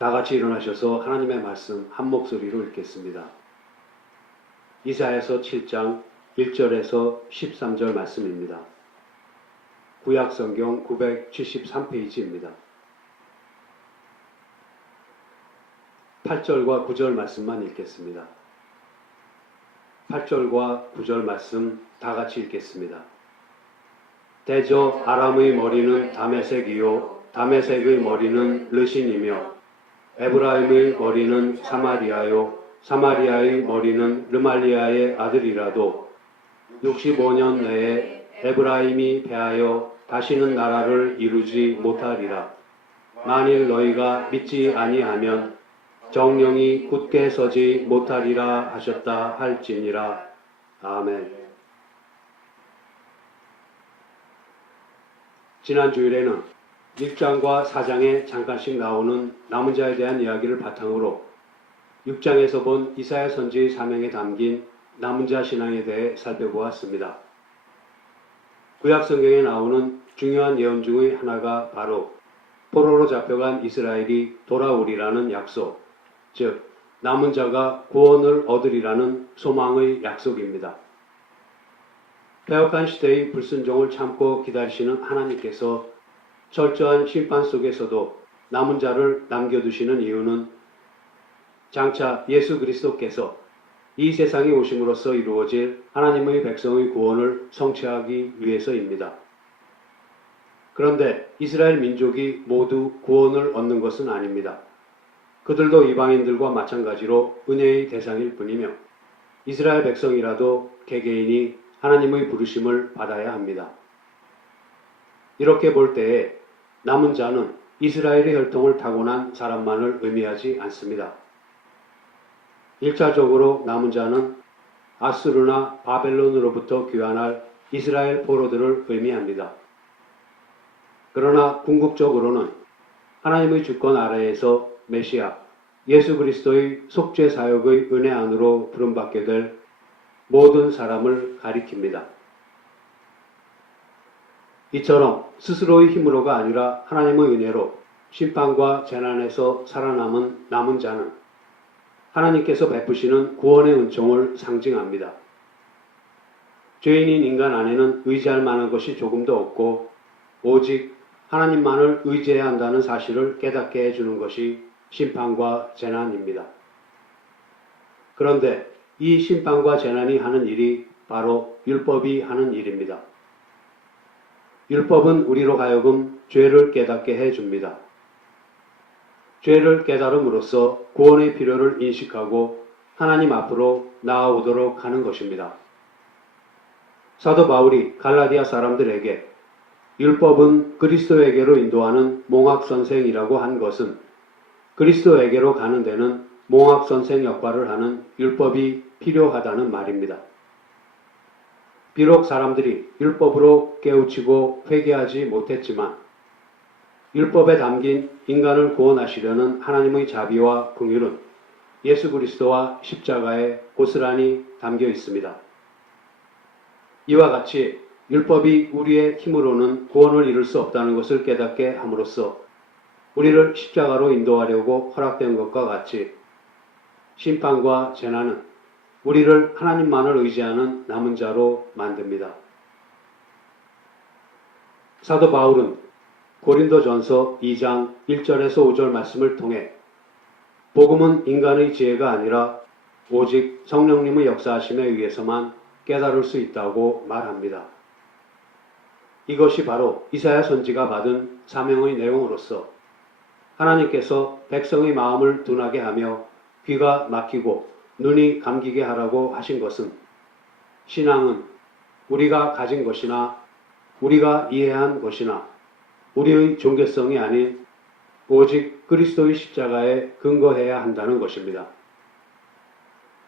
다 같이 일어나셔서 하나님의 말씀 한 목소리로 읽겠습니다. 이사야서 7장 1절에서 13절 말씀입니다. 구약성경 973페이지입니다. 8절과 9절 말씀만 읽겠습니다. 8절과 9절 말씀 다 같이 읽겠습니다. 대저 아람의 머리는 다메섹이요 다메섹의 머리는 르신이며 에브라임의 머리는 사마리아요 사마리아의 머리는 르말리아의 아들이라도 65년 내에 에브라임이 패하여 다시는 나라를 이루지 못하리라. 만일 너희가 믿지 아니하면 정령이 굳게 서지 못하리라 하셨다 할지니라. 아멘. 지난 주일에는 1장과 4장에 잠깐씩 나오는 남은 자에 대한 이야기를 바탕으로 6장에서 본 이사야 선지의 사명에 담긴 남은 자 신앙에 대해 살펴보았습니다. 구약 성경에 나오는 중요한 예언 중의 하나가 바로 포로로 잡혀간 이스라엘이 돌아오리라는 약속, 즉 남은 자가 구원을 얻으리라는 소망의 약속입니다. 패역한 시대의 불순종을 참고 기다리시는 하나님께서 철저한 심판 속에서도 남은 자를 남겨두시는 이유는 장차 예수 그리스도께서 이 세상에 오심으로써 이루어질 하나님의 백성의 구원을 성취하기 위해서입니다. 그런데 이스라엘 민족이 모두 구원을 얻는 것은 아닙니다. 그들도 이방인들과 마찬가지로 은혜의 대상일 뿐이며 이스라엘 백성이라도 개개인이 하나님의 부르심을 받아야 합니다. 이렇게 볼 때에 남은 자는 이스라엘의 혈통을 타고난 사람만을 의미하지 않습니다. 1차적으로 남은 자는 아수르나 바벨론으로부터 귀환할 이스라엘 포로들을 의미합니다. 그러나 궁극적으로는 하나님의 주권 아래에서 메시아, 예수 그리스도의 속죄 사역의 은혜 안으로 부름받게 될 모든 사람을 가리킵니다. 이처럼 스스로의 힘으로가 아니라 하나님의 은혜로 심판과 재난에서 살아남은 남은 자는 하나님께서 베푸시는 구원의 은총을 상징합니다. 죄인인 인간 안에는 의지할 만한 것이 조금도 없고 오직 하나님만을 의지해야 한다는 사실을 깨닫게 해주는 것이 심판과 재난입니다. 그런데 이 심판과 재난이 하는 일이 바로 율법이 하는 일입니다. 율법은 우리로 하여금 죄를 깨닫게 해줍니다. 죄를 깨달음으로써 구원의 필요를 인식하고 하나님 앞으로 나아오도록 하는 것입니다. 사도 바울이 갈라디아 사람들에게 율법은 그리스도에게로 인도하는 몽학선생이라고 한 것은 그리스도에게로 가는 데는 몽학선생 역할을 하는 율법이 필요하다는 말입니다. 비록 사람들이 율법으로 깨우치고 회개하지 못했지만 율법에 담긴 인간을 구원하시려는 하나님의 자비와 긍휼은 예수 그리스도와 십자가에 고스란히 담겨 있습니다. 이와 같이 율법이 우리의 힘으로는 구원을 이룰 수 없다는 것을 깨닫게 함으로써 우리를 십자가로 인도하려고 허락된 것과 같이 심판과 재난은 우리를 하나님만을 의지하는 남은 자로 만듭니다. 사도 바울은 고린도전서 2장 1절에서 5절 말씀을 통해 복음은 인간의 지혜가 아니라 오직 성령님의 역사하심에 의해서만 깨달을 수 있다고 말합니다. 이것이 바로 이사야 선지가 받은 사명의 내용으로서 하나님께서 백성의 마음을 둔하게 하며 귀가 막히고 눈이 감기게 하라고 하신 것은 신앙은 우리가 가진 것이나 우리가 이해한 것이나 우리의 종교성이 아닌 오직 그리스도의 십자가에 근거해야 한다는 것입니다.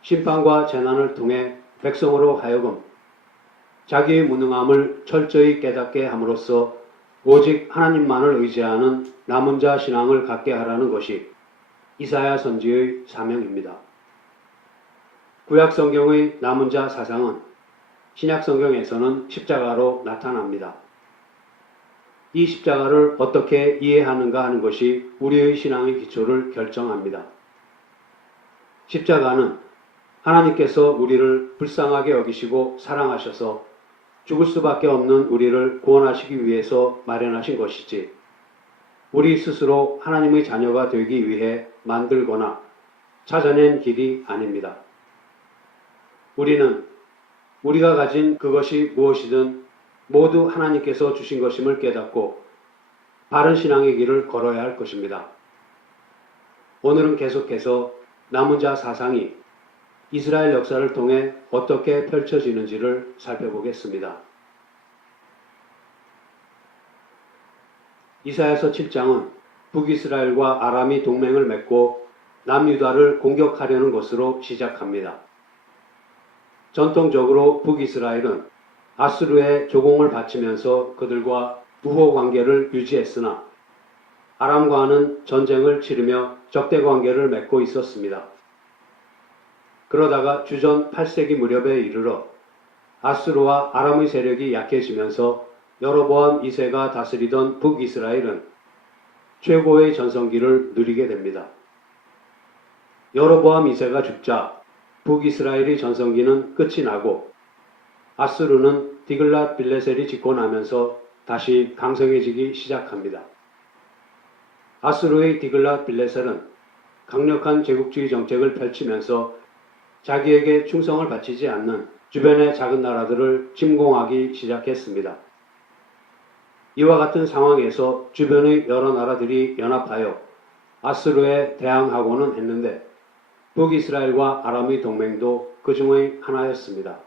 심판과 재난을 통해 백성으로 하여금 자기의 무능함을 철저히 깨닫게 함으로써 오직 하나님만을 의지하는 남은 자 신앙을 갖게 하라는 것이 이사야 선지의 사명입니다. 구약 성경의 남은 자 사상은 신약 성경에서는 십자가로 나타납니다. 이 십자가를 어떻게 이해하는가 하는 것이 우리의 신앙의 기초를 결정합니다. 십자가는 하나님께서 우리를 불쌍하게 여기시고 사랑하셔서 죽을 수밖에 없는 우리를 구원하시기 위해서 마련하신 것이지, 우리 스스로 하나님의 자녀가 되기 위해 만들거나 찾아낸 길이 아닙니다. 우리는 우리가 가진 그것이 무엇이든 모두 하나님께서 주신 것임을 깨닫고 바른 신앙의 길을 걸어야 할 것입니다. 오늘은 계속해서 남은 자 사상이 이스라엘 역사를 통해 어떻게 펼쳐지는지를 살펴보겠습니다. 이사야서 7장은 북이스라엘과 아람이 동맹을 맺고 남유다를 공격하려는 것으로 시작합니다. 전통적으로 북이스라엘은 아수르의 조공을 바치면서 그들과 우호 관계를 유지했으나 아람과는 전쟁을 치르며 적대 관계를 맺고 있었습니다. 그러다가 주전 8세기 무렵에 이르러 아수르와 아람의 세력이 약해지면서 여로보암 2세가 다스리던 북이스라엘은 최고의 전성기를 누리게 됩니다. 여로보암 2세가 죽자 북이스라엘의 전성기는 끝이 나고 아수르는 디글랏 빌레셀이 짓고 나면서 다시 강성해지기 시작합니다. 아수르의 디글랏 빌레셀은 강력한 제국주의 정책을 펼치면서 자기에게 충성을 바치지 않는 주변의 작은 나라들을 침공하기 시작했습니다. 이와 같은 상황에서 주변의 여러 나라들이 연합하여 아수르에 대항하고는 했는데 북이스라엘과 아람의 동맹도 그 중의 하나였습니다.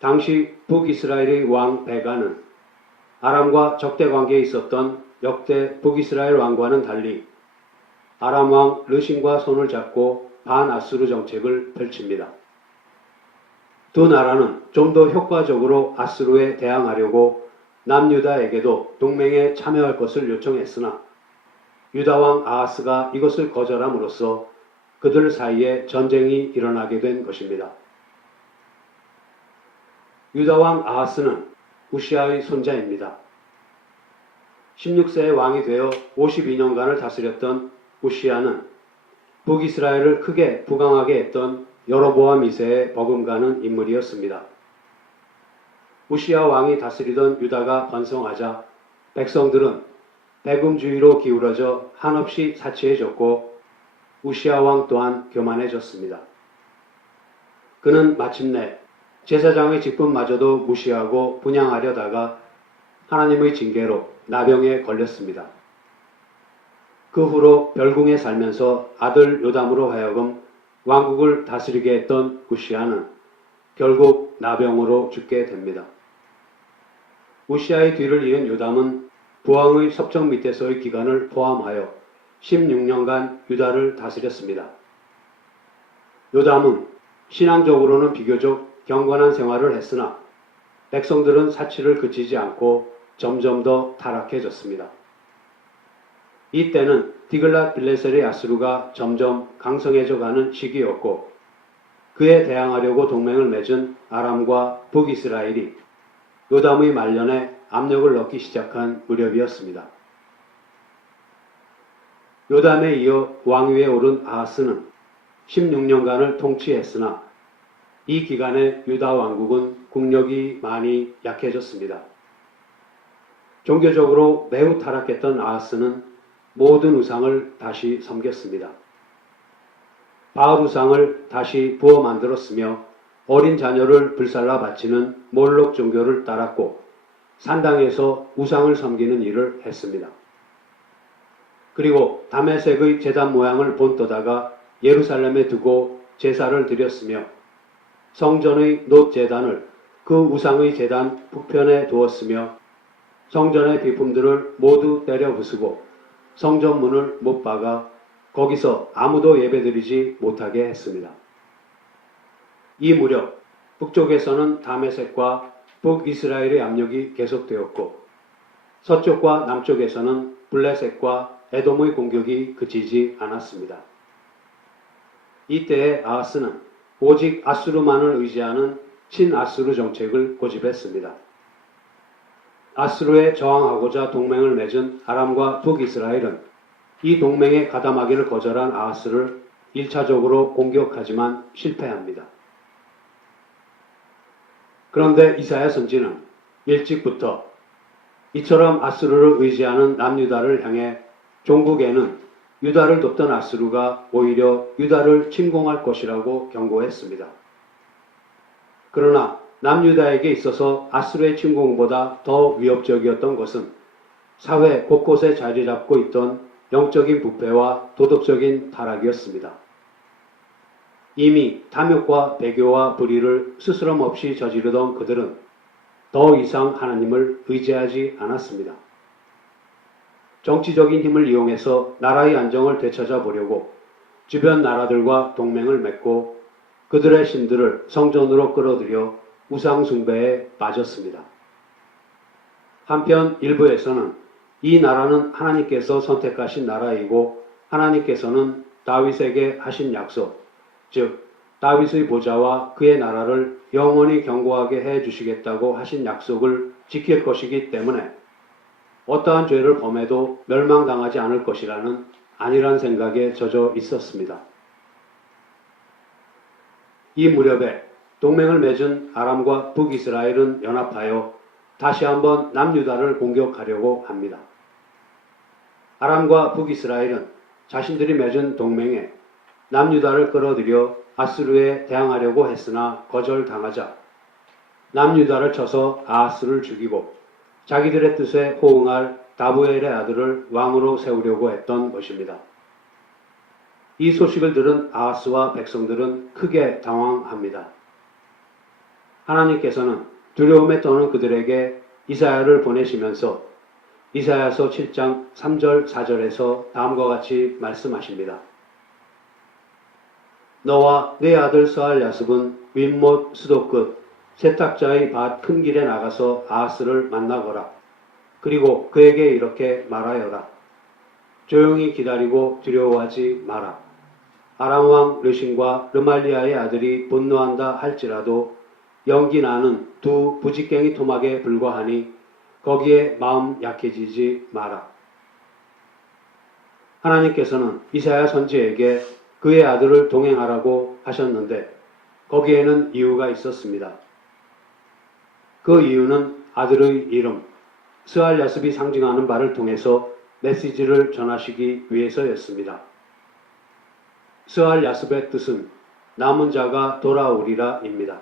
당시 북이스라엘의 왕 베가는 아람과 적대 관계에 있었던 역대 북이스라엘 왕과는 달리 아람 왕 르신과 손을 잡고 반아수르 정책을 펼칩니다. 두 나라는 좀 더 효과적으로 아수르에 대항하려고 남유다에게도 동맹에 참여할 것을 요청했으나 유다왕 아하스가 이것을 거절함으로써 그들 사이에 전쟁이 일어나게 된 것입니다. 유다왕 아하스는 우시아의 손자입니다. 16세의 왕이 되어 52년간을 다스렸던 우시아는 북이스라엘을 크게 부강하게 했던 여로보암 2세의 버금가는 인물이었습니다. 우시아 왕이 다스리던 유다가 번성하자 백성들은 배금주의로 기울어져 한없이 사치해졌고 우시아 왕 또한 교만해졌습니다. 그는 마침내 제사장의 직분마저도 무시하고 분양하려다가 하나님의 징계로 나병에 걸렸습니다. 그 후로 별궁에 살면서 아들 요담으로 하여금 왕국을 다스리게 했던 우시아는 결국 나병으로 죽게 됩니다. 우시아의 뒤를 이은 요담은 부왕의 섭정 밑에서의 기간을 포함하여 16년간 유다를 다스렸습니다. 요담은 신앙적으로는 비교적 경건한 생활을 했으나 백성들은 사치를 그치지 않고 점점 더 타락해졌습니다. 이때는 디글랏 빌레셀의 아수르가 점점 강성해져 가는 시기였고 그에 대항하려고 동맹을 맺은 아람과 북이스라엘이 요담의 말년에 압력을 넣기 시작한 무렵이었습니다. 요담에 이어 왕위에 오른 아하스는 16년간을 통치했으나 이 기간에 유다 왕국은 국력이 많이 약해졌습니다. 종교적으로 매우 타락했던 아하스는 모든 우상을 다시 섬겼습니다. 바알 우상을 다시 부어 만들었으며 어린 자녀를 불살라 바치는 몰록 종교를 따랐고 산당에서 우상을 섬기는 일을 했습니다. 그리고 다메섹의 제단 모양을 본떠다가 예루살렘에 두고 제사를 드렸으며 성전의 놋 제단을 그 우상의 제단 북편에 두었으며 성전의 비품들을 모두 때려 부수고 성전 문을 못 박아 거기서 아무도 예배드리지 못하게 했습니다. 이 무렵 북쪽에서는 다메섹과 북이스라엘의 압력이 계속되었고 서쪽과 남쪽에서는 블레셋과 에돔의 공격이 그치지 않았습니다. 이때에 아하스는 오직 아수르만을 의지하는 친아수르 정책을 고집했습니다. 아수르에 저항하고자 동맹을 맺은 아람과 북이스라엘은 이 동맹에 가담하기를 거절한 아하스를 1차적으로 공격하지만 실패합니다. 그런데 이사야 선지는 일찍부터 이처럼 아수르를 의지하는 남유다를 향해 종국에는 유다를 돕던 아수르가 오히려 유다를 침공할 것이라고 경고했습니다. 그러나 남유다에게 있어서 아수르의 침공보다 더 위협적이었던 것은 사회 곳곳에 자리 잡고 있던 영적인 부패와 도덕적인 타락이었습니다. 이미 탐욕과 배교와 불의를 스스럼 없이 저지르던 그들은 더 이상 하나님을 의지하지 않았습니다. 정치적인 힘을 이용해서 나라의 안정을 되찾아 보려고 주변 나라들과 동맹을 맺고 그들의 신들을 성전으로 끌어들여 우상 숭배에 빠졌습니다. 한편 일부에서는 이 나라는 하나님께서 선택하신 나라이고 하나님께서는 다윗에게 하신 약속, 즉 다윗의 보좌와 그의 나라를 영원히 견고하게 해 주시겠다고 하신 약속을 지킬 것이기 때문에 어떠한 죄를 범해도 멸망당하지 않을 것이라는 안일한 생각에 젖어 있었습니다. 이 무렵에 동맹을 맺은 아람과 북이스라엘은 연합하여 다시 한번 남유다를 공격하려고 합니다. 아람과 북이스라엘은 자신들이 맺은 동맹에 남유다를 끌어들여 아수르에 대항하려고 했으나 거절당하자 남유다를 쳐서 아하스를 죽이고 자기들의 뜻에 호응할 다부엘의 아들을 왕으로 세우려고 했던 것입니다. 이 소식을 들은 아하스와 백성들은 크게 당황합니다. 하나님께서는 두려움에 떠는 그들에게 이사야를 보내시면서 이사야서 7장 3절 4절에서 다음과 같이 말씀하십니다. 너와 네 아들 스알 야습은 윗못 수도 끝 세탁자의 밭 큰 길에 나가서 아하스를 만나거라. 그리고 그에게 이렇게 말하여라. 조용히 기다리고 두려워하지 마라. 아람 왕 르신과 르말리아의 아들이 분노한다 할지라도 연기 나는 두 부직갱이 토막에 불과하니 거기에 마음 약해지지 마라. 하나님께서는 이사야 선지에게 그의 아들을 동행하라고 하셨는데 거기에는 이유가 있었습니다. 그 이유는 아들의 이름, 스알 야습이 상징하는 바를 통해서 메시지를 전하시기 위해서였습니다. 스알 야습의 뜻은 남은 자가 돌아오리라입니다.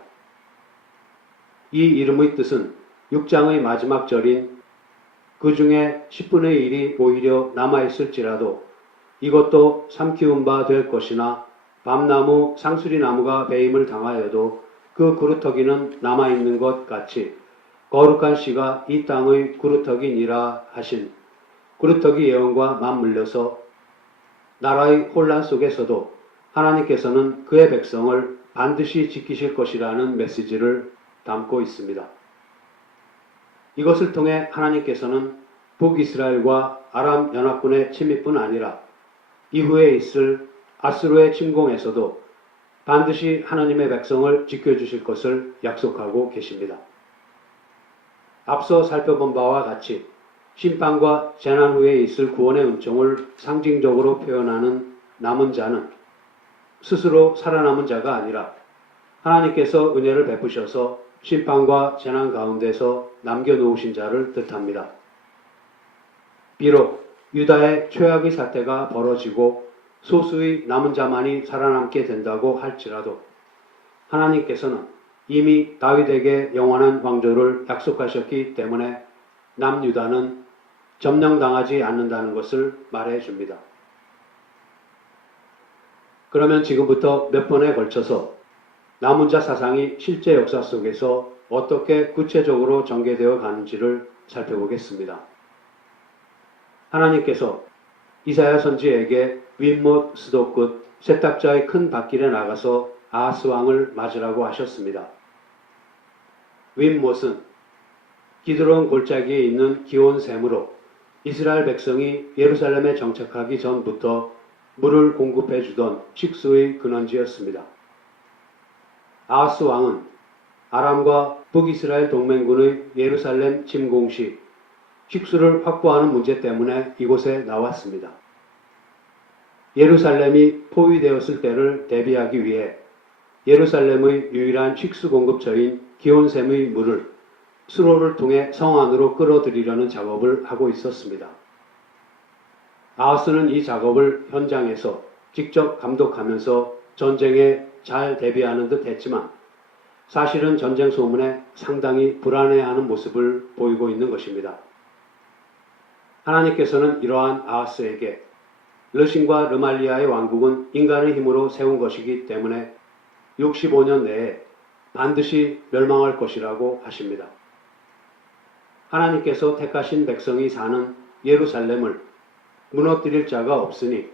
이 이름의 뜻은 6장의 마지막 절인 그 중에 10분의 1이 오히려 남아있을지라도 이것도 삼키운 바 될 것이나 밤나무 상수리나무가 배임을 당하여도 그 구루터기는 남아있는 것 같이 거룩한 씨가 이 땅의 구루터기니라 하신 구루터기 예언과 맞물려서 나라의 혼란 속에서도 하나님께서는 그의 백성을 반드시 지키실 것이라는 메시지를 담고 있습니다. 이것을 통해 하나님께서는 북이스라엘과 아람 연합군의 침입뿐 아니라 이후에 있을 아수르의 침공에서도 반드시 하나님의 백성을 지켜주실 것을 약속하고 계십니다. 앞서 살펴본 바와 같이 심판과 재난 후에 있을 구원의 은총을 상징적으로 표현하는 남은 자는 스스로 살아남은 자가 아니라 하나님께서 은혜를 베푸셔서 심판과 재난 가운데서 남겨놓으신 자를 뜻합니다. 비록 유다의 최악의 사태가 벌어지고 소수의 남은 자만이 살아남게 된다고 할지라도 하나님께서는 이미 다윗에게 영원한 왕조를 약속하셨기 때문에 남유다는 점령당하지 않는다는 것을 말해줍니다. 그러면 지금부터 몇 번에 걸쳐서 남은 자 사상이 실제 역사 속에서 어떻게 구체적으로 전개되어 가는지를 살펴보겠습니다. 하나님께서 이사야 선지에게 윗못 수도 끝 세탁자의 큰 밭길에 나가서 아하스 왕을 맞으라고 하셨습니다. 윗못은 기드론 골짜기에 있는 기온 샘으로 이스라엘 백성이 예루살렘에 정착하기 전부터 물을 공급해 주던 식수의 근원지였습니다. 아하스 왕은 아람과 북이스라엘 동맹군의 예루살렘 침공 시 식수를 확보하는 문제 때문에 이곳에 나왔습니다. 예루살렘이 포위되었을 때를 대비하기 위해 예루살렘의 유일한 식수 공급처인 기온샘의 물을 수로를 통해 성 안으로 끌어들이려는 작업을 하고 있었습니다. 아하스는 이 작업을 현장에서 직접 감독하면서 전쟁에 잘 대비하는 듯 했지만 사실은 전쟁 소문에 상당히 불안해하는 모습을 보이고 있는 것입니다. 하나님께서는 이러한 아하스에게 르신과 르말리아의 왕국은 인간의 힘으로 세운 것이기 때문에 65년 내에 반드시 멸망할 것이라고 하십니다. 하나님께서 택하신 백성이 사는 예루살렘을 무너뜨릴 자가 없으니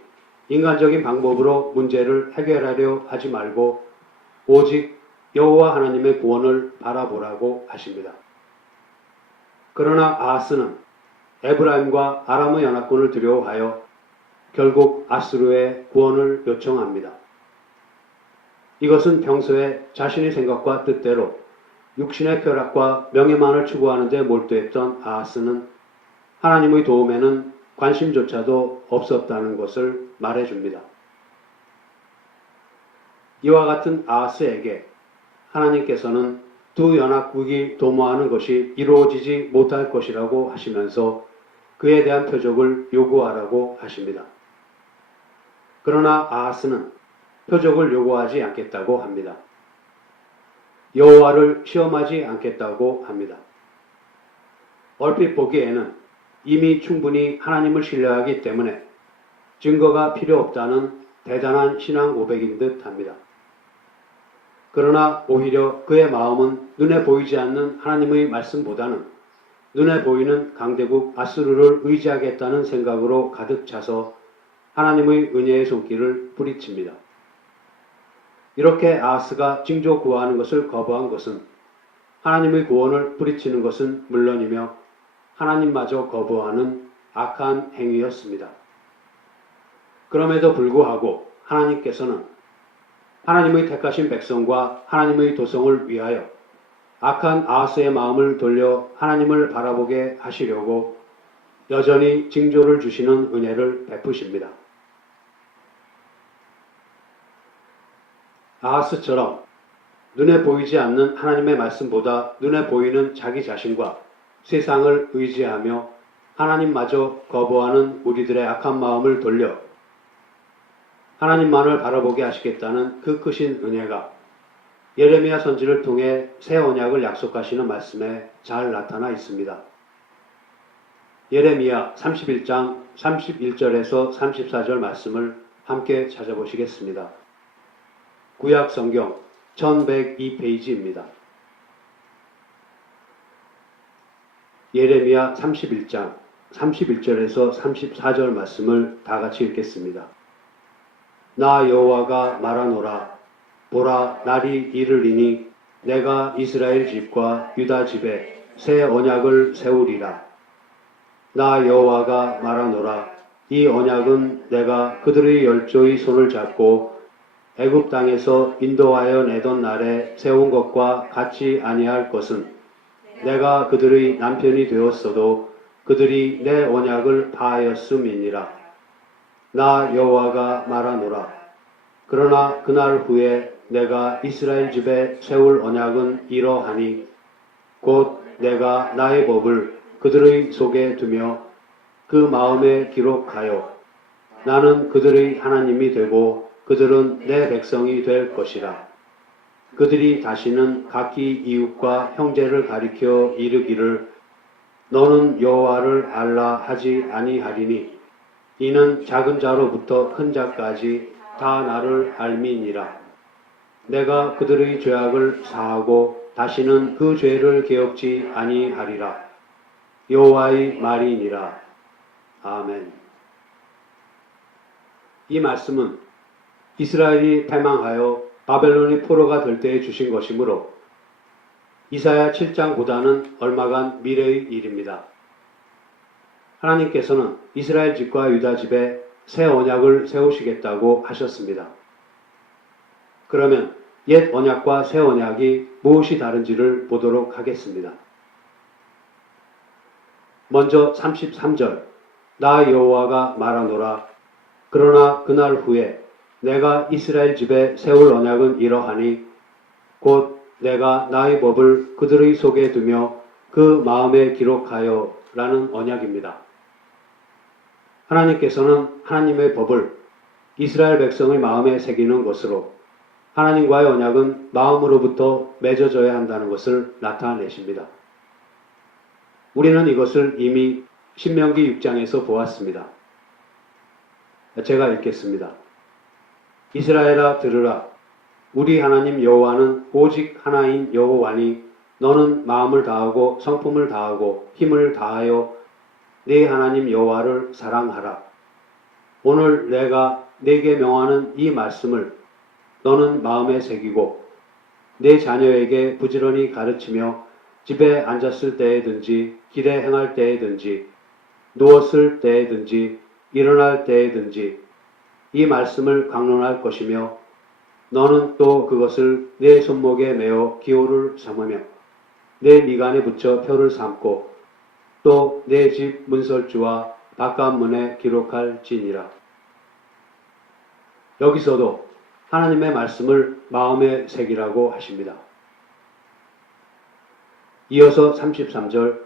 인간적인 방법으로 문제를 해결하려 하지 말고 오직 여호와 하나님의 구원을 바라보라고 하십니다. 그러나 아하스는 에브라임과 아람의 연합군을 두려워하여 결국 아수르의 구원을 요청합니다. 이것은 평소에 자신의 생각과 뜻대로 육신의 쾌락과 명예만을 추구하는 데 몰두했던 아하스는 하나님의 도움에는 관심조차도 없었다는 것을 말해줍니다. 이와 같은 아하스에게 하나님께서는 두 연합국이 도모하는 것이 이루어지지 못할 것이라고 하시면서 그에 대한 표적을 요구하라고 하십니다. 그러나 아하스는 표적을 요구하지 않겠다고 합니다. 여호와를 시험하지 않겠다고 합니다. 얼핏 보기에는 이미 충분히 하나님을 신뢰하기 때문에 증거가 필요 없다는 대단한 신앙 고백인 듯 합니다. 그러나 오히려 그의 마음은 눈에 보이지 않는 하나님의 말씀보다는 눈에 보이는 강대국 아수르를 의지하겠다는 생각으로 가득 차서 하나님의 은혜의 손길을 뿌리칩니다. 이렇게 아하스가 징조 구하는 것을 거부한 것은 하나님의 구원을 뿌리치는 것은 물론이며 하나님마저 거부하는 악한 행위였습니다. 그럼에도 불구하고 하나님께서는 하나님의 택하신 백성과 하나님의 도성을 위하여 악한 아하스의 마음을 돌려 하나님을 바라보게 하시려고 여전히 징조를 주시는 은혜를 베푸십니다. 아하스처럼 눈에 보이지 않는 하나님의 말씀보다 눈에 보이는 자기 자신과 세상을 의지하며 하나님마저 거부하는 우리들의 악한 마음을 돌려 하나님만을 바라보게 하시겠다는 그 크신 은혜가 예레미야 선지를 통해 새 언약을 약속하시는 말씀에 잘 나타나 있습니다. 예레미야 31장 31절에서 34절 말씀을 함께 찾아보시겠습니다. 구약 성경 1102페이지입니다. 예레미야 31장 31절에서 34절 말씀을 다 같이 읽겠습니다. 나 여호와가 말하노라. 보라, 날이 이르리니 내가 이스라엘 집과 유다 집에 새 언약을 세우리라. 나 여호와가 말하노라. 이 언약은 내가 그들의 열조의 손을 잡고 애굽 땅에서 인도하여 내던 날에 세운 것과 같이 아니할 것은 내가 그들의 남편이 되었어도 그들이 내 언약을 파하였음이니라. 나 여호와가 말하노라. 그러나 그날 후에 내가 이스라엘 집에 세울 언약은 이러하니 곧 내가 나의 법을 그들의 속에 두며 그 마음에 기록하여 나는 그들의 하나님이 되고 그들은 내 백성이 될 것이라. 그들이 다시는 각기 이웃과 형제를 가리켜 이르기를 너는 여호와를 알라 하지 아니하리니 이는 작은 자로부터 큰 자까지 다 나를 알미니라. 내가 그들의 죄악을 사하고 다시는 그 죄를 기억지 아니하리라. 여호와의 말이니라. 아멘. 이 말씀은 이스라엘이 패망하여 바벨론이 포로가 될 때에 주신 것이므로 이사야 7장보다는 얼마간 미래의 일입니다. 하나님께서는 이스라엘 집과 유다 집에 새 언약을 세우시겠다고 하셨습니다. 그러면 옛 언약과 새 언약이 무엇이 다른지를 보도록 하겠습니다. 먼저 33절 나 여호와가 말하노라. 그러나 그날 후에 내가 이스라엘 집에 세울 언약은 이러하니 곧 내가 나의 법을 그들의 속에 두며 그 마음에 기록하여 라는 언약입니다. 하나님께서는 하나님의 법을 이스라엘 백성의 마음에 새기는 것으로 하나님과의 언약은 마음으로부터 맺어져야 한다는 것을 나타내십니다. 우리는 이것을 이미 신명기 6장에서 보았습니다. 제가 읽겠습니다. 이스라엘아 들으라. 우리 하나님 여호와는 오직 하나인 여호와니 너는 마음을 다하고 성품을 다하고 힘을 다하여 네 하나님 여호와를 사랑하라. 오늘 내가 네게 명하는 이 말씀을 너는 마음에 새기고 네 자녀에게 부지런히 가르치며 집에 앉았을 때에든지 길에 행할 때에든지 누웠을 때에든지 일어날 때에든지 이 말씀을 강론할 것이며 너는 또 그것을 내 손목에 메어 기호를 삼으며 내 미간에 붙여 표를 삼고 또 내 집 문설주와 바깥문에 기록할지니라. 여기서도 하나님의 말씀을 마음에 새기라고 하십니다. 이어서 33절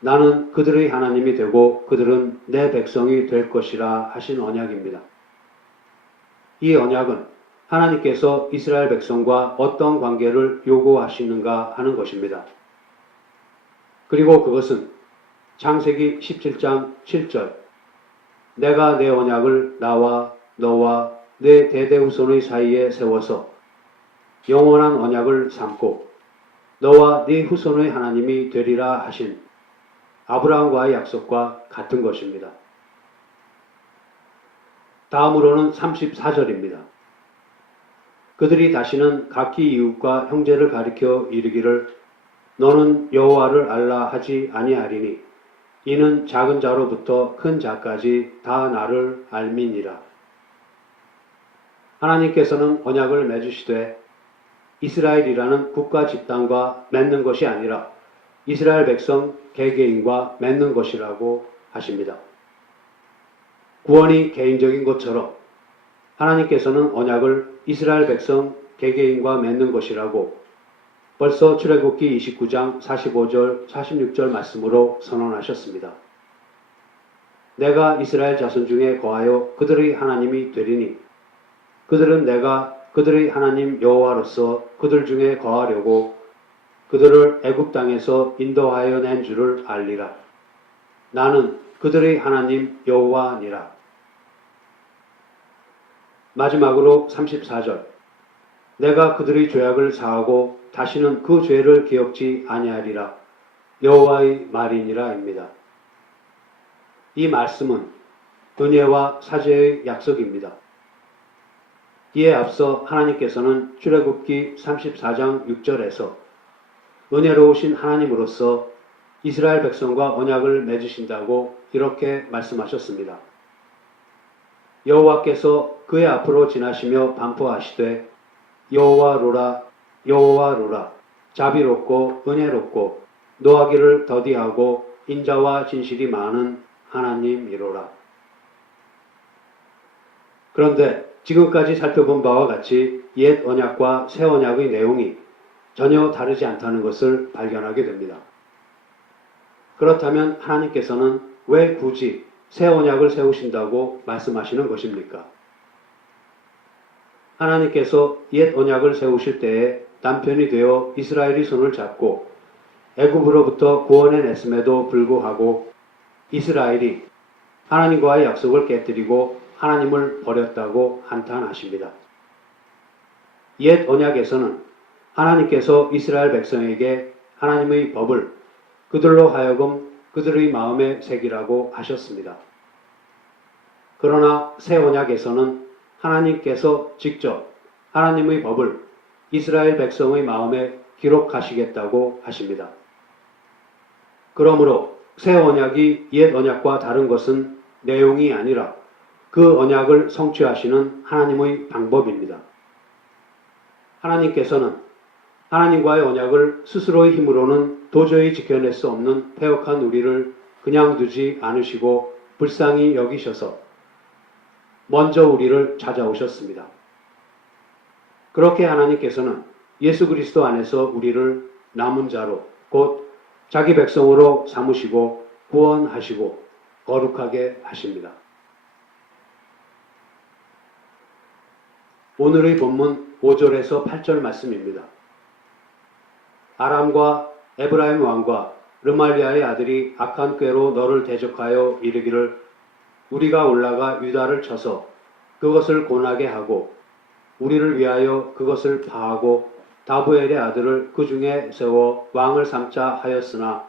나는 그들의 하나님이 되고 그들은 내 백성이 될 것이라 하신 언약입니다. 이 언약은 하나님께서 이스라엘 백성과 어떤 관계를 요구하시는가 하는 것입니다. 그리고 그것은 창세기 17장 7절 내가 내 언약을 나와 너와 내 대대후손의 사이에 세워서 영원한 언약을 삼고 너와 네 후손의 하나님이 되리라 하신 아브라함과의 약속과 같은 것입니다. 다음으로는 34절입니다. 그들이 다시는 각기 이웃과 형제를 가리켜 이르기를 너는 여호와를 알라 하지 아니하리니 이는 작은 자로부터 큰 자까지 다 나를 알미니라. 하나님께서는 언약을 맺으시되 이스라엘이라는 국가 집단과 맺는 것이 아니라 이스라엘 백성 개개인과 맺는 것이라고 하십니다. 구원이 개인적인 것처럼 하나님께서는 언약을 이스라엘 백성 개개인과 맺는 것이라고 벌써 출애굽기 29장 45절 46절 말씀으로 선언하셨습니다. 내가 이스라엘 자손 중에 거하여 그들의 하나님이 되리니 그들은 내가 그들의 하나님 여호와로서 그들 중에 거하려고 그들을 애굽 땅에서 인도하여 낸 줄을 알리라. 나는 그들의 하나님 여호와니라. 마지막으로 34절 내가 그들의 죄악을 사하고 다시는 그 죄를 기억지 아니하리라. 여호와의 말이니라입니다. 이 말씀은 은혜와 사죄의 약속입니다. 이에 앞서 하나님께서는 출애굽기 34장 6절에서 은혜로우신 하나님으로서 이스라엘 백성과 언약을 맺으신다고 이렇게 말씀하셨습니다. 여호와께서 그의 앞으로 지나시며 반포하시되 여호와로라 여호와로라 자비롭고 은혜롭고 노하기를 더디하고 인자와 진실이 많은 하나님이로라. 그런데 지금까지 살펴본 바와 같이 옛 언약과 새 언약의 내용이 전혀 다르지 않다는 것을 발견하게 됩니다. 그렇다면 하나님께서는 왜 굳이 새 언약을 세우신다고 말씀하시는 것입니까? 하나님께서 옛 언약을 세우실 때에 남편이 되어 이스라엘의 손을 잡고 애굽으로부터 구원해냈음에도 불구하고 이스라엘이 하나님과의 약속을 깨뜨리고 하나님을 버렸다고 한탄하십니다. 옛 언약에서는 하나님께서 이스라엘 백성에게 하나님의 법을 그들로 하여금 그들의 마음에 새기라고 하셨습니다. 그러나 새 언약에서는 하나님께서 직접 하나님의 법을 이스라엘 백성의 마음에 기록하시겠다고 하십니다. 그러므로 새 언약이 옛 언약과 다른 것은 내용이 아니라 그 언약을 성취하시는 하나님의 방법입니다. 하나님께서는 하나님과의 언약을 스스로의 힘으로는 도저히 지켜낼 수 없는 패역한 우리를 그냥 두지 않으시고 불쌍히 여기셔서 먼저 우리를 찾아오셨습니다. 그렇게 하나님께서는 예수 그리스도 안에서 우리를 남은 자로 곧 자기 백성으로 삼으시고 구원하시고 거룩하게 하십니다. 오늘의 본문 5절에서 8절 말씀입니다. 아람과 에브라임 왕과 르말리아의 아들이 악한 꾀로 너를 대적하여 이르기를 우리가 올라가 유다를 쳐서 그것을 고나게 하고 우리를 위하여 그것을 파하고 다부엘의 아들을 그 중에 세워 왕을 삼자 하였으나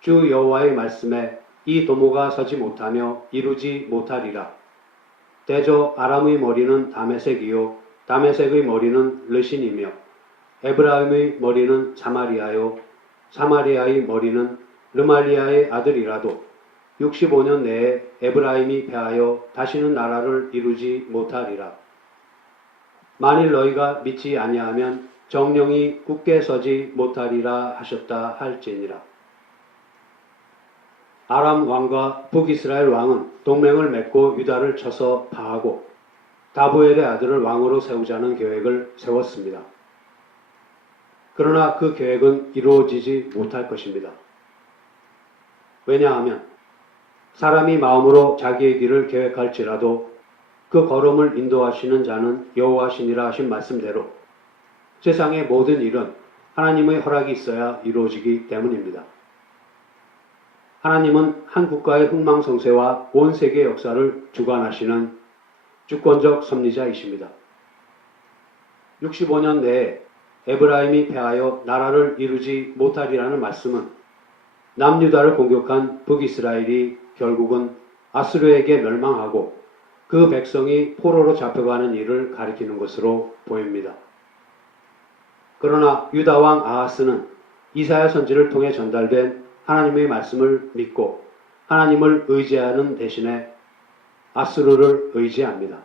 주 여호와의 말씀에 이 도모가 서지 못하며 이루지 못하리라. 대저 아람의 머리는 다메섹이요 다메섹의 머리는 르신이며 에브라임의 머리는 사마리아요 사마리아의 머리는 르말리아의 아들이라도 65년 내에 에브라임이 패하여 다시는 나라를 이루지 못하리라. 만일 너희가 믿지 아니하면 정령이 굳게 서지 못하리라 하셨다 할지니라. 아람 왕과 북이스라엘 왕은 동맹을 맺고 유다를 쳐서 파하고 다부엘의 아들을 왕으로 세우자는 계획을 세웠습니다. 그러나 그 계획은 이루어지지 못할 것입니다. 왜냐하면 사람이 마음으로 자기의 길을 계획할지라도 그 걸음을 인도하시는 자는 여호와시니라 하신 말씀대로 세상의 모든 일은 하나님의 허락이 있어야 이루어지기 때문입니다. 하나님은 한 국가의 흥망성쇠와 온 세계 역사를 주관하시는 주권적 섭리자이십니다. 65년 내에 에브라임이 패하여 나라를 이루지 못하리라는 말씀은 남유다를 공격한 북이스라엘이 결국은 아수르에게 멸망하고 그 백성이 포로로 잡혀가는 일을 가리키는 것으로 보입니다. 그러나 유다 왕 아하스는 이사야 선지를 통해 전달된 하나님의 말씀을 믿고 하나님을 의지하는 대신에 아수르를 의지합니다.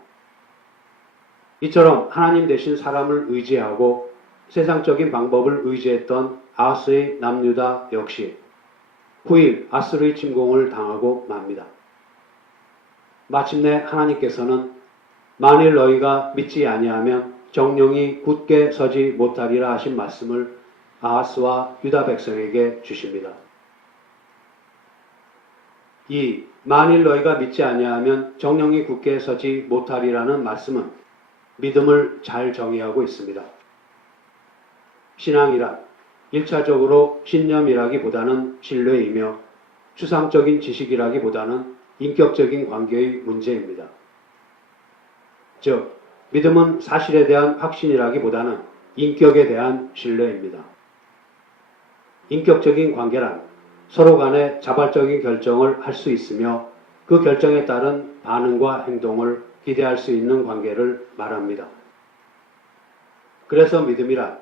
이처럼 하나님 대신 사람을 의지하고 세상적인 방법을 의지했던 아하스의 남유다 역시 후일 아수르의 침공을 당하고 맙니다. 마침내 하나님께서는 만일 너희가 믿지 아니하면 정령이 굳게 서지 못하리라 하신 말씀을 아하스와 유다 백성에게 주십니다. 이 만일 너희가 믿지 아니하면 정령이 굳게 서지 못하리라는 말씀은 믿음을 잘 정의하고 있습니다. 신앙이란 1차적으로 신념이라기보다는 신뢰이며 추상적인 지식이라기보다는 인격적인 관계의 문제입니다. 즉, 믿음은 사실에 대한 확신이라기보다는 인격에 대한 신뢰입니다. 인격적인 관계란 서로 간에 자발적인 결정을 할 수 있으며 그 결정에 따른 반응과 행동을 기대할 수 있는 관계를 말합니다. 그래서 믿음이란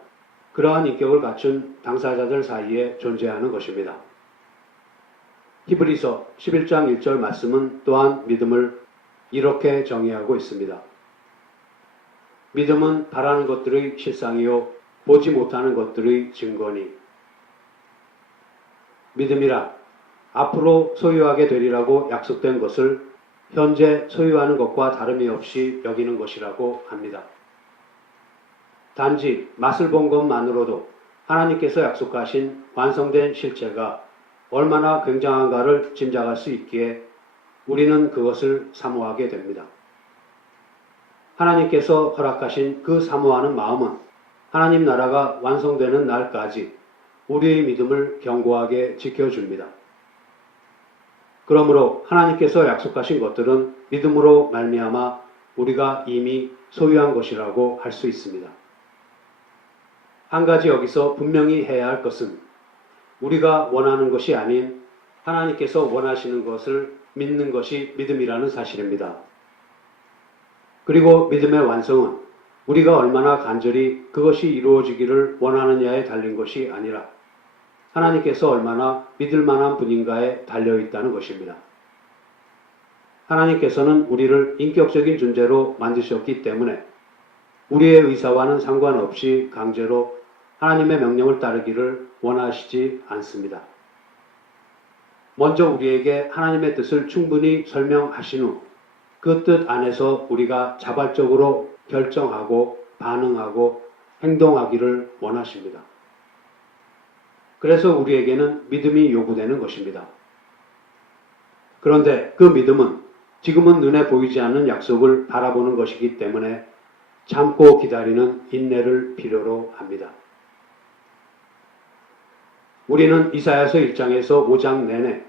그러한 인격을 갖춘 당사자들 사이에 존재하는 것입니다. 히브리서 11장 1절 말씀은 또한 믿음을 이렇게 정의하고 있습니다. 믿음은 바라는 것들의 실상이요 보지 못하는 것들의 증거니. 믿음이란 앞으로 소유하게 되리라고 약속된 것을 현재 소유하는 것과 다름이 없이 여기는 것이라고 합니다. 단지 맛을 본 것만으로도 하나님께서 약속하신 완성된 실체가 얼마나 굉장한가를 짐작할 수 있기에 우리는 그것을 사모하게 됩니다. 하나님께서 허락하신 그 사모하는 마음은 하나님 나라가 완성되는 날까지 우리의 믿음을 견고하게 지켜줍니다. 그러므로 하나님께서 약속하신 것들은 믿음으로 말미암아 우리가 이미 소유한 것이라고 할 수 있습니다. 한 가지 여기서 분명히 해야 할 것은 우리가 원하는 것이 아닌 하나님께서 원하시는 것을 믿는 것이 믿음이라는 사실입니다. 그리고 믿음의 완성은 우리가 얼마나 간절히 그것이 이루어지기를 원하느냐에 달린 것이 아니라 하나님께서 얼마나 믿을 만한 분인가에 달려있다는 것입니다. 하나님께서는 우리를 인격적인 존재로 만드셨기 때문에 우리의 의사와는 상관없이 강제로 하나님의 명령을 따르기를 원하시지 않습니다. 먼저 우리에게 하나님의 뜻을 충분히 설명하신 후 그 뜻 안에서 우리가 자발적으로 결정하고 반응하고 행동하기를 원하십니다. 그래서 우리에게는 믿음이 요구되는 것입니다. 그런데 그 믿음은 지금은 눈에 보이지 않는 약속을 바라보는 것이기 때문에 참고 기다리는 인내를 필요로 합니다. 우리는 이사야서 1장에서 5장 내내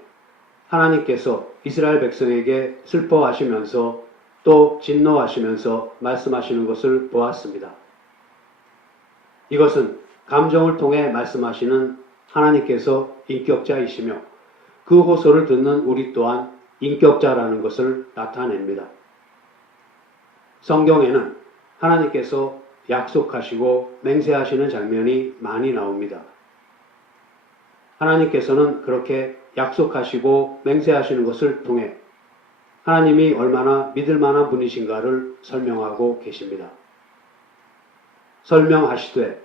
하나님께서 이스라엘 백성에게 슬퍼하시면서 또 진노하시면서 말씀하시는 것을 보았습니다. 이것은 감정을 통해 말씀하시는 하나님께서 인격자이시며 그 호소를 듣는 우리 또한 인격자라는 것을 나타냅니다. 성경에는 하나님께서 약속하시고 맹세하시는 장면이 많이 나옵니다. 하나님께서는 그렇게 약속하시고 맹세하시는 것을 통해 하나님이 얼마나 믿을 만한 분이신가를 설명하고 계십니다. 설명하시되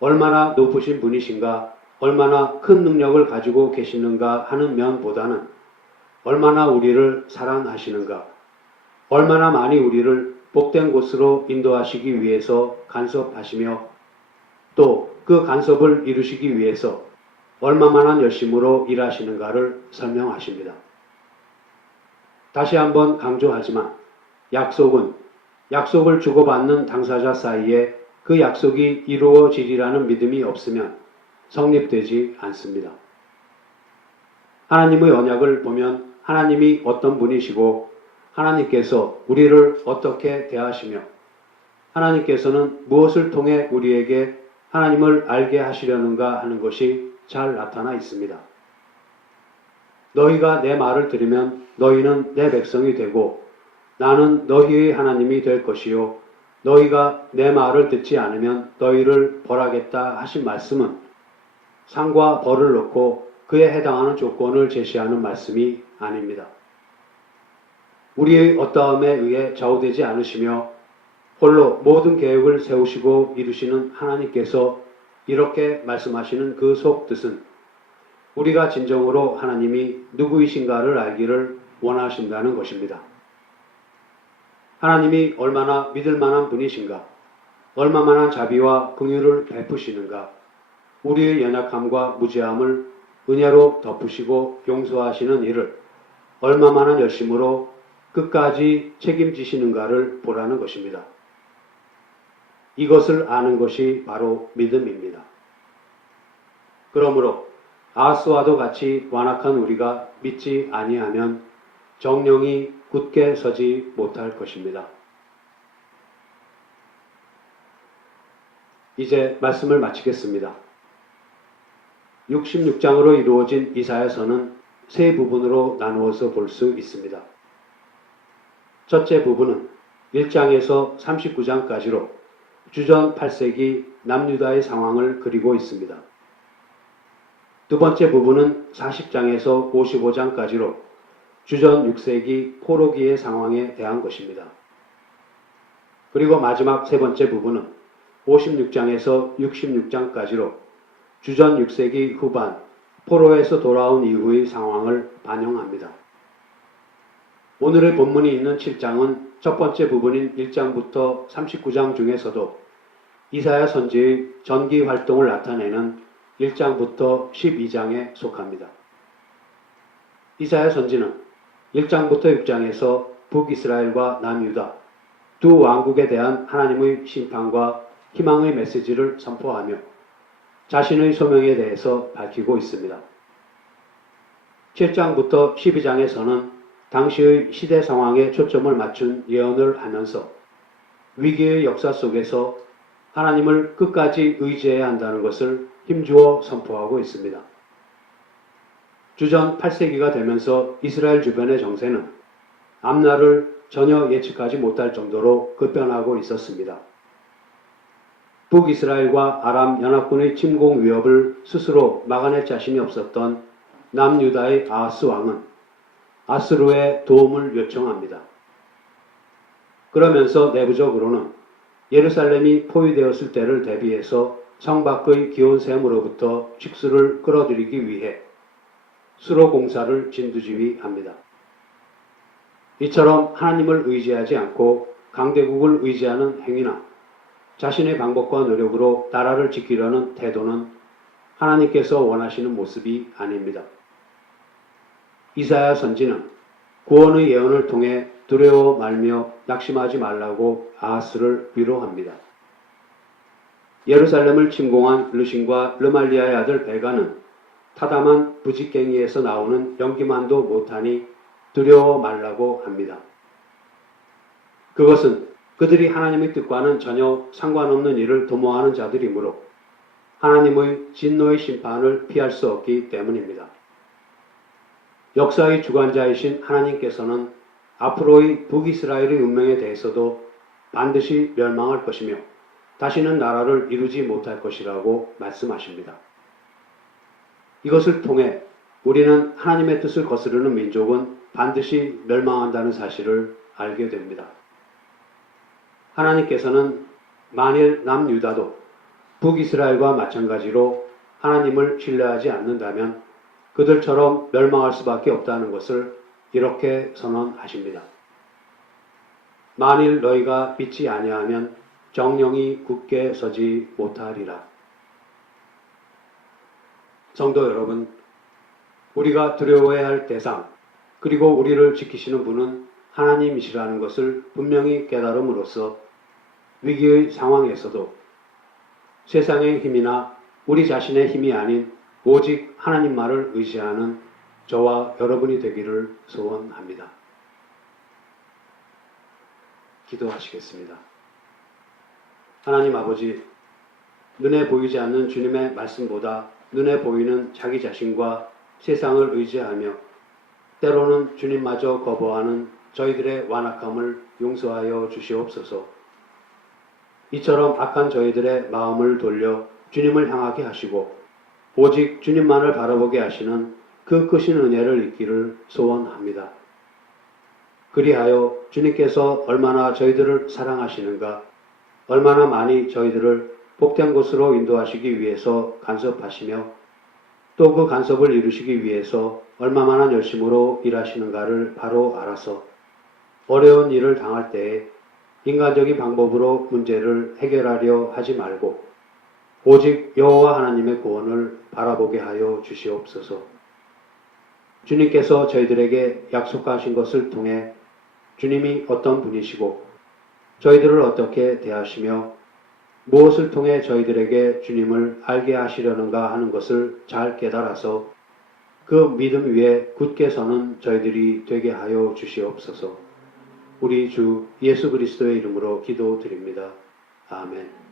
얼마나 높으신 분이신가, 얼마나 큰 능력을 가지고 계시는가 하는 면보다는 얼마나 우리를 사랑하시는가, 얼마나 많이 우리를 복된 곳으로 인도하시기 위해서 간섭하시며 또 그 간섭을 이루시기 위해서 얼마만한 열심으로 일하시는가를 설명하십니다. 다시 한번 강조하지만 약속을 주고받는 당사자 사이에 그 약속이 이루어지리라는 믿음이 없으면 성립되지 않습니다. 하나님의 언약을 보면 하나님이 어떤 분이시고 하나님께서 우리를 어떻게 대하시며 하나님께서는 무엇을 통해 우리에게 하나님을 알게 하시려는가 하는 것이 잘 나타나 있습니다. 너희가 내 말을 들으면 너희는 내 백성이 되고 나는 너희의 하나님이 될 것이요 너희가 내 말을 듣지 않으면 너희를 벌하겠다 하신 말씀은 상과 벌을 놓고 그에 해당하는 조건을 제시하는 말씀이 아닙니다. 우리의 어떠함에 의해 좌우되지 않으시며 홀로 모든 계획을 세우시고 이루시는 하나님께서 이렇게 말씀하시는 그 속뜻은 우리가 진정으로 하나님이 누구이신가를 알기를 원하신다는 것입니다. 하나님이 얼마나 믿을 만한 분이신가, 얼마만한 자비와 긍휼을 베푸시는가, 우리의 연약함과 무지함을 은혜로 덮으시고 용서하시는 일을 얼마만한 열심으로 끝까지 책임지시는가를 보라는 것입니다. 이것을 아는 것이 바로 믿음입니다. 그러므로 아하스와도 같이 완악한 우리가 믿지 아니하면 정령이 굳게 서지 못할 것입니다. 이제 말씀을 마치겠습니다. 66장으로 이루어진 이사야서는 세 부분으로 나누어서 볼 수 있습니다. 첫째 부분은 1장에서 39장까지로 주전 8세기 남유다의 상황을 그리고 있습니다. 두 번째 부분은 40장에서 55장까지로 주전 6세기 포로기의 상황에 대한 것입니다. 그리고 마지막 세 번째 부분은 56장에서 66장까지로 주전 6세기 후반 포로에서 돌아온 이후의 상황을 반영합니다. 오늘의 본문이 있는 7장은 첫 번째 부분인 1장부터 39장 중에서도 이사야 선지의 전기 활동을 나타내는 1장부터 12장에 속합니다. 이사야 선지는 1장부터 6장에서 북이스라엘과 남유다 두 왕국에 대한 하나님의 심판과 희망의 메시지를 선포하며 자신의 소명에 대해서 밝히고 있습니다. 7장부터 12장에서는 당시의 시대 상황에 초점을 맞춘 예언을 하면서 위기의 역사 속에서 하나님을 끝까지 의지해야 한다는 것을 힘주어 선포하고 있습니다. 주전 8세기가 되면서 이스라엘 주변의 정세는 앞날을 전혀 예측하지 못할 정도로 급변하고 있었습니다. 북이스라엘과 아람 연합군의 침공 위협을 스스로 막아낼 자신이 없었던 남유다의 아하스 왕은 아스루의 도움을 요청합니다. 그러면서 내부적으로는 예루살렘이 포위되었을 때를 대비해서 성 밖의 기온샘으로부터 식수를 끌어들이기 위해 수로 공사를 진두지휘합니다. 이처럼 하나님을 의지하지 않고 강대국을 의지하는 행위나 자신의 방법과 노력으로 나라를 지키려는 태도는 하나님께서 원하시는 모습이 아닙니다. 이사야 선지는 구원의 예언을 통해 두려워 말며 낙심하지 말라고 아하스를 위로합니다. 예루살렘을 침공한 르신과 르말리아의 아들 베가는 타담한 부직갱이에서 나오는 연기만도 못하니 두려워 말라고 합니다. 그것은 그들이 하나님의 뜻과는 전혀 상관없는 일을 도모하는 자들이므로 하나님의 진노의 심판을 피할 수 없기 때문입니다. 역사의 주관자이신 하나님께서는 앞으로의 북이스라엘의 운명에 대해서도 반드시 멸망할 것이며 다시는 나라를 이루지 못할 것이라고 말씀하십니다. 이것을 통해 우리는 하나님의 뜻을 거스르는 민족은 반드시 멸망한다는 사실을 알게 됩니다. 하나님께서는 만일 남유다도 북이스라엘과 마찬가지로 하나님을 신뢰하지 않는다면 그들처럼 멸망할 수밖에 없다는 것을 이렇게 선언하십니다. 만일 너희가 믿지 아니하면 정령이 굳게 서지 못하리라. 성도 여러분, 우리가 두려워해야 할 대상, 그리고 우리를 지키시는 분은 하나님이시라는 것을 분명히 깨달음으로써 위기의 상황에서도 세상의 힘이나 우리 자신의 힘이 아닌 오직 하나님만을 의지하는 저와 여러분이 되기를 소원합니다. 기도하시겠습니다. 하나님 아버지, 눈에 보이지 않는 주님의 말씀보다 눈에 보이는 자기 자신과 세상을 의지하며 때로는 주님마저 거부하는 저희들의 완악함을 용서하여 주시옵소서. 이처럼 악한 저희들의 마음을 돌려 주님을 향하게 하시고 오직 주님만을 바라보게 하시는 그 크신 은혜를 잊기를 소원합니다. 그리하여 주님께서 얼마나 저희들을 사랑하시는가, 얼마나 많이 저희들을 복된 곳으로 인도하시기 위해서 간섭하시며 또 그 간섭을 이루시기 위해서 얼마만한 열심으로 일하시는가를 바로 알아서 어려운 일을 당할 때에 인간적인 방법으로 문제를 해결하려 하지 말고 오직 여호와 하나님의 구원을 바라보게 하여 주시옵소서. 주님께서 저희들에게 약속하신 것을 통해 주님이 어떤 분이시고 저희들을 어떻게 대하시며 무엇을 통해 저희들에게 주님을 알게 하시려는가 하는 것을 잘 깨달아서 그 믿음 위에 굳게 서는 저희들이 되게 하여 주시옵소서. 우리 주 예수 그리스도의 이름으로 기도드립니다. 아멘.